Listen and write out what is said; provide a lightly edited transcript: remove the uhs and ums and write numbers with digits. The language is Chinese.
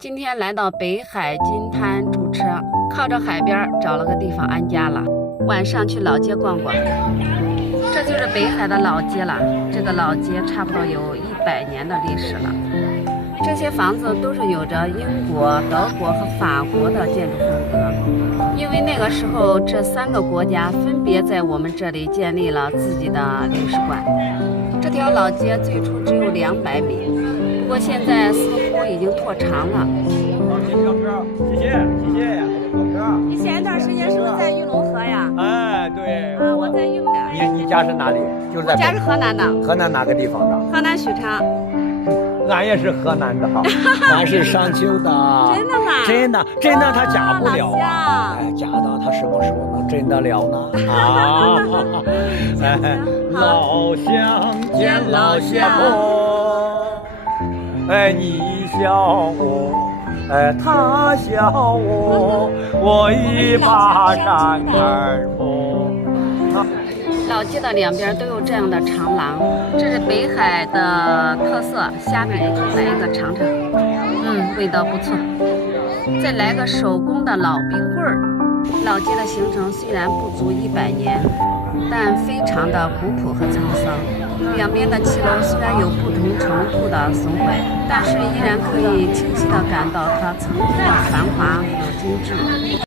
今天来到北海金滩驻车，靠着海边找了个地方安家了。晚上去老街逛逛，这就是北海的老街了。这个老街差不多有100年的历史了。这些房子都是有着英国、德国和法国的建筑风格，因为那个时候这3个国家分别在我们这里建立了自己的领事馆。这条老街最初只有200米。不过现在似乎已经拓长了。谢谢。你前一段时间是不是在玉龙河呀？哎，对。啊，我在玉龙。你家是哪里？就是在。我家是河南的。河南哪个地方的？河南许昌。俺也是河南的，俺是商丘的。真的吗？真的，他假不了啊。哎，假的，他什么时候能真得了呢？啊，哎，老乡见老乡。哎，你笑我，哎，他笑我，我一把扇儿破。老街的两边都有这样的长廊，这是北海的特色虾米，来一个尝尝。味道不错。再来个手工的老冰棍儿。老街的形成虽然不足100年，但非常的古朴和沧桑。两边的骑楼虽然有不同程度的损毁，但是依然可以清晰地感到它曾经的繁华和精致。